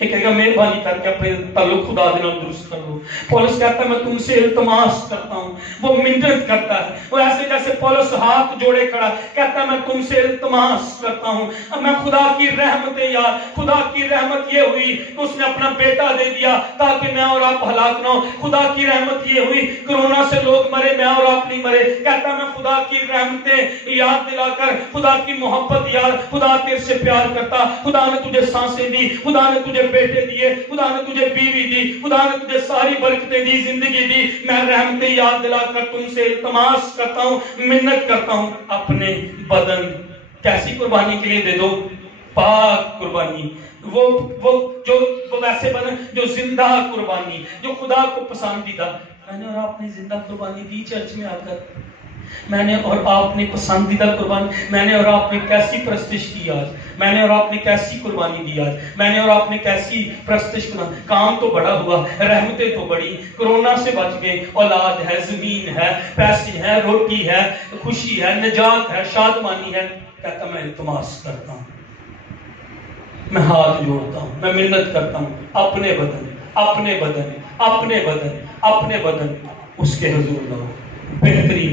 ایک کہے گا مہربانی کر کے اپنے تعلق خدا کے نال درست کر لو۔ پولس کہتا ہے میں تم سے التماس کرتا ہوں، وہ منت کرتا ہے، وہ ایسے جیسے پولس ہاتھ جوڑے کھڑا کہتا ہے میں تم سے التماس کرتا ہوں، اب میں خدا کی رحمتیں یار، خدا کی رحمت یہ ہوئی کہ اس نے اپنا بیٹا دے دیا تاکہ میں اور آپ ہلاک نہ ہو۔ خدا کی رحمت یہ ہوئی کرونا سے لوگ مرے، میں اور آپ نہیں مرے۔ کہتا ہے میں خدا کی رحمتیں یاد دلا کر، خدا کی محبت یاد، خدا تیرے سے پیار کرتا، خدا نے تجھے سانسیں دی، خدا نے تجھے بیٹے دیے، خدا نے تجھے بیوی دی، خدا نے تجھے ساری برکتیں دی، زندگی دی، میں رحمتیں یاد دلا کر تم سے التماس کرتا ہوں، منت کرتا ہوں، اپنے بدن کیسی قربانی کے لیے دے دو؟ پاک قربانی، وہ ویسے بدن جو زندہ قربانی، جو خدا کو پسندیدہ۔ میں نے اور آپ نے زندہ قربانی دی چرچ میں آ کر، میں نے اور آپ نے پسندیدہ قربانی، میں نے اور آپ نے کیسی پرستش کی آج، میں نے اور آپ نے کیسی قربانی دی آج، میں نے اور آپ نے کیسی پرستش کی۔ کام تو بڑا ہوا، رحمتیں تو بڑی، کرونا سے بچ گئے، اولاد ہے، زمین ہے، پیسے ہے، روٹی ہے، خوشی ہے، نجات ہے، شادمانی ہے۔ کہتا میں التماس کرتا ہوں، میں ہاتھ جوڑتا ہوں، میں منت کرتا ہوں، اپنے بدن اپنے بدن اپنے بدن اپنے بدن اس کے حضور لاؤ۔ بہترین